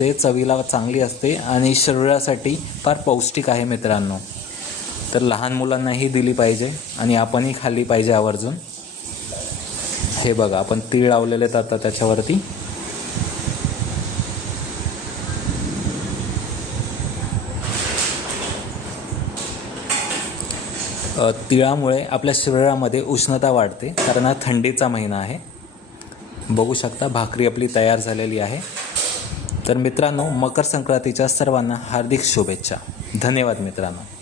ते चवीला चांगली असते आणि शरीरासाठी फार पौष्टिक आहे मित्रांनो. तर लहान मुलांनाही दिली पाहिजे आणि आपणही खाल्ली पाहिजे आवर्जून. हे बघा, आपण तीळ लावलेले आहेत आता त्याच्यावरती. तिळामुळे आपल्या शरीरामध्ये उष्णता वाढते, कारण हा थंडीचा महिना आहे. बघू शकता भाकरी आपली तयार झालेली आहे. तर मित्रांनो, मकर संक्रांतीच्या सर्वांना हार्दिक शुभेच्छा. धन्यवाद मित्रांनो.